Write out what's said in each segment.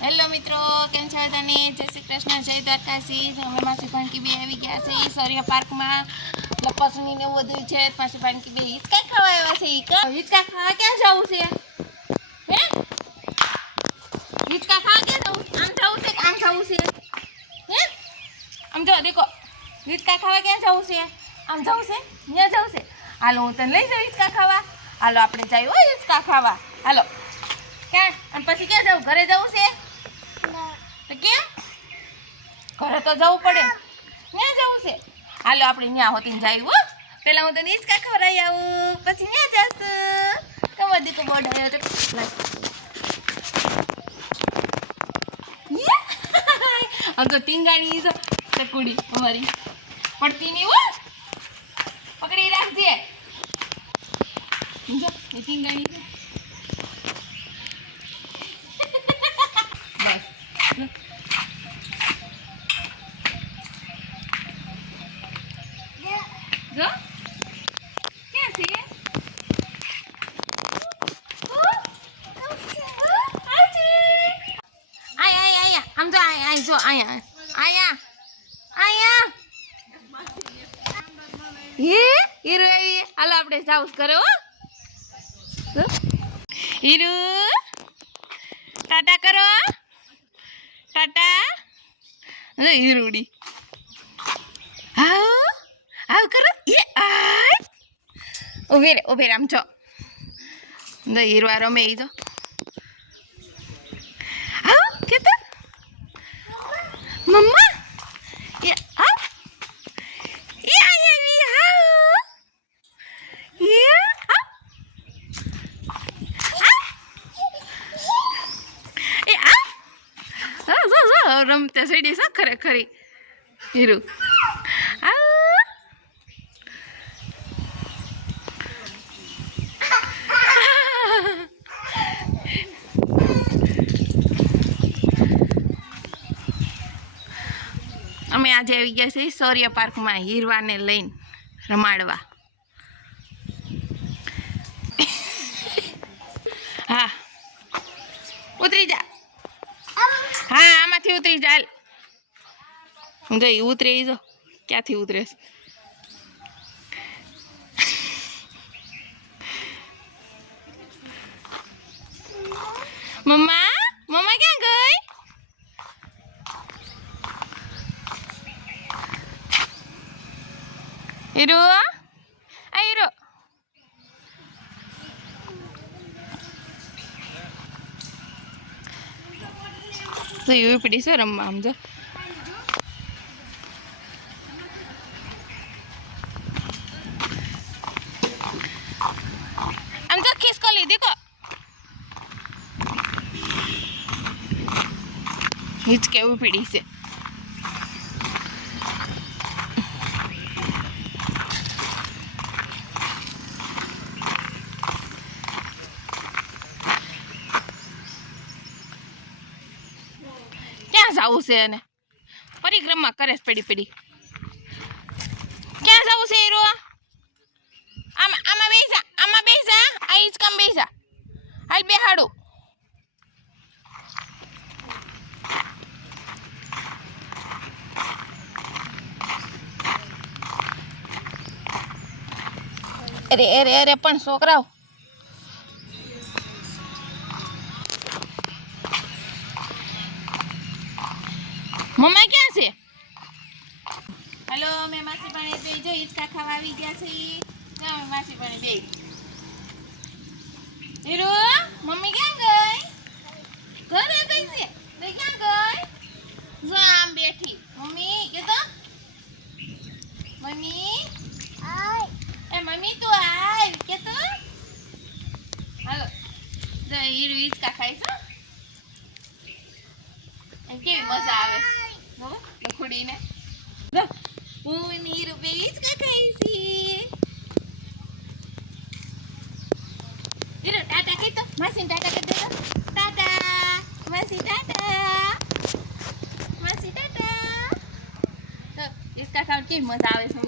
Hello મિત્રો, કેમ છો તને? જય શ્રી કૃષ્ણ, જય દ્વારકાશી. અમે માસી ભાણકી બે આવી ગયા છે સૌર્ય પાર્કમાં. લપસણી ને એવું બધું છે. માસી ભાણકી બે હિંચકા ખાવા આવ્યા છે. હિંચકા ખાવા ક્યાં જવું છે? હે હિંચકા ખાવા ક્યાં જવું? આમ જવું છે કે આમ જવું છે? હે આમ જો દેખો, હિંચકા ખાવા ક્યાં જવું છે? આમ જવું છે? ત્યાં જવું છે? હાલો હું તને લઈ જાઉં હિંચકા ખાવા. હાલો આપણે જઈએ હો હિંચકા ખાવા. હાલો ક્યાં? અને પછી ક્યાં જવું? ઘરે જવું છે? તો કેમ? ઘરે તો જવું પડે. ત્યાં જવું છે? હાલો આપણે ત્યાં હોતી જાય હો. પેલા હું તને હિંચકા ખવડાવી આવું, પછી ત્યાં જશું. કમર દીકો બોર્ડ આવ્યો તો આમ તો ટીંગાણી જો ટકુડી અમારી પડતી નહીં હો. પકડી રાખજે. જો એ ટીંગાણી છે. બસ જો ક્યાં છે? આયા આમ જો આયા જો આયા આયા આયા હે હીરો આવી. હાલો આપણે જાઉં કરે હો. હીરો ટાટા કરો, ટાટા. હીરુડી હાવ કરો. ઉભે રે આમ છો. હીરવા રમે એ તો હાવ કેતો મમ્મા એ હાવ એ આવી હાવ એ હાવ એ હાવ રમતે સીડી છો ખરેખરી હીરુ. અમે આજે આવી ગયા છીએ સૌર્ય પાર્કમાં હીરવાને લઈને રમાડવા. હા ઉતરી જા. હા આમાંથી ઉતરી જા. હું જઈ ઉતરે જો ક્યાંથી ઉતરે. મમ્મા મમ્મા ક્યાં ગઈ? હીરો આ હીરો તો એવું પડી છે રમવા. આમ જો આમ તો ખિસકો લીધી કો હિચકે એવું પડી છે. ક્યાં જવું છે? એને પરિક્રમા કરે પડી. ક્યાં જવું છે હીરો? આમાં બેસા, આમાં બેસા. આ હિંચકામાં બેસા. હાલ બેહાડું. અરે પણ છોકરાઓ મમ્મા ક્યાં છે? હેલો મેં માસી પાણી બે જો હિંચકા ખાવા આવી ગયા છે. માસી પાણી બે હીરો મમ્મી ક્યાં ગઈ? ઘરે ગઈ છે. ક્યાં ગઈ? જો આમ બેઠી. મમ્મી કે તો મમ્મી એ મમ્મી તું આવ કે તો. હાલો જો હીરો હિંચકા ખાય છે. કેવી મજા આવે લખુડીને. હું હીરો બે હિંચકા ખાઈ છી. હીરો ટાટા કહી તો માસી ટાટા કરી દેતો. ટાટા માસી, ટાટા માસી, ટાટા. હિંચકા ખાવા કેવી મજા આવે છે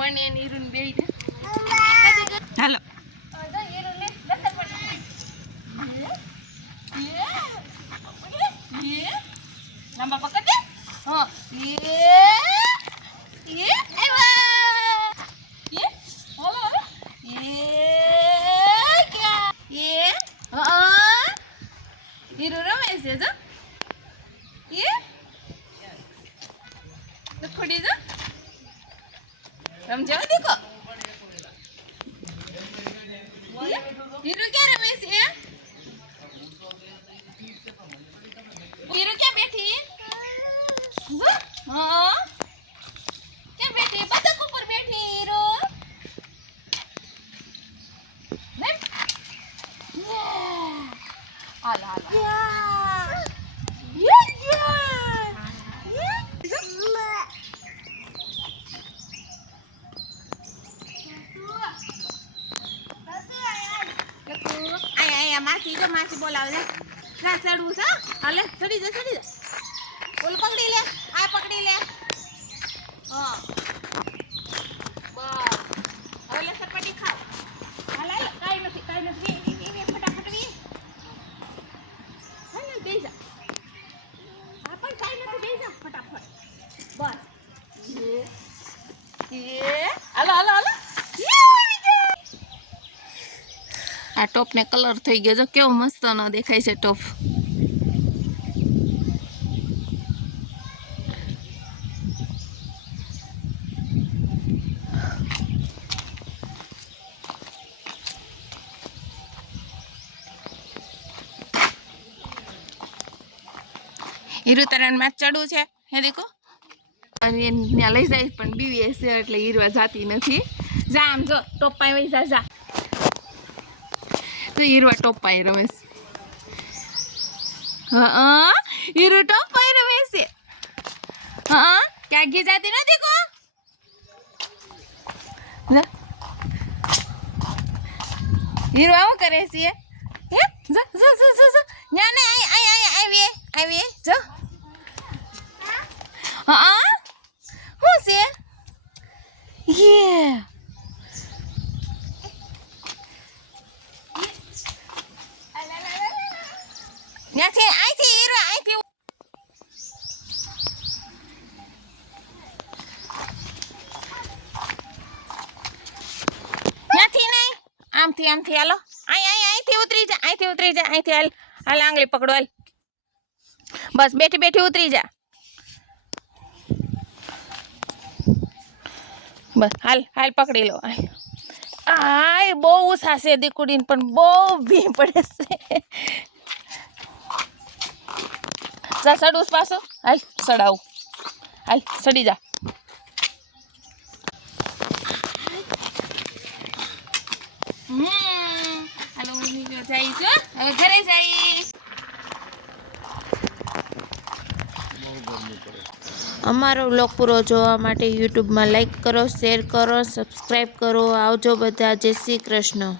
મને ને હીરો ને બે. હાલો હીરો લે લાંબા પકડ દે. હા એ આવ્યા. હાલો હાલો. ક્યાં હા હીરો રમે છે જો. ખોડી જો સમજાવ દેખો. હીરો ક્યાં રમે છે? હીરો ક્યાં બેઠી? હા ક્યાં બેઠી? બતક ઉપર બેઠી હીરો. હાલ હાલ માસી જો માસી બોલાવે છે. ના ચડવું છે. હાલે ચડી જા ચડી જા. ઓલ પકડી લે. આ પકડી લે. હા બસ હવે લે સરપટી ખાવ. હાલ હાલ કાઈ નથી ફટાફટ વી. હાલ બેસી જા. આ પણ કાઈ નથી બેસી જા ફટાફટ. બસ હાલો હાલો હાલો. આ ટોપને કલર થઈ ગયો જો કેવો મસ્ત ન દેખાય છે ટોપ. હીરો તારા માં ચડવું છે હે દેખો. અને ત્યાં લઈ જાય પણ બીવી છે એટલે હીરવા જાતી નથી. જા આમ જો ટોપ પાઈ વઈ જા જા. તો હીરવા ટોપ પાઈ રમેશ. હા હીરો ટોપ પાઈ રમેશ છે. હા ક્યાં ઘી જાતી નથી કો. હીરો આવો કરે છે. હે જા જા જા જા ન્યા ને આવી જો. હા હું છે યે ત્યાંથી અહીંથી હીરો અહીંથી ત્યાંથી નહીં આમથી હાલો. અહીંથી ઉતરી જા અહીંથી હાલ હાલ આંગળી પકડો હાલ. બસ બેઠી ઉતરી જા. બસ હાલ હાલ પકડી લો. આય બહુ સાસે દીકુડીને પણ બહુ ભી પડે છે. જા સડુસ પાછો હાલ સડાવું હાલ સડી જા. હાલો જઈશ હવે ઘરે જઈશ. અમારો વ્લોગ પૂરો જોવા માટે યુટ્યુબમાં લાઈક કરો, શેર કરો, સબસ્ક્રાઈબ કરો. આવજો બધા. જય શ્રી કૃષ્ણ.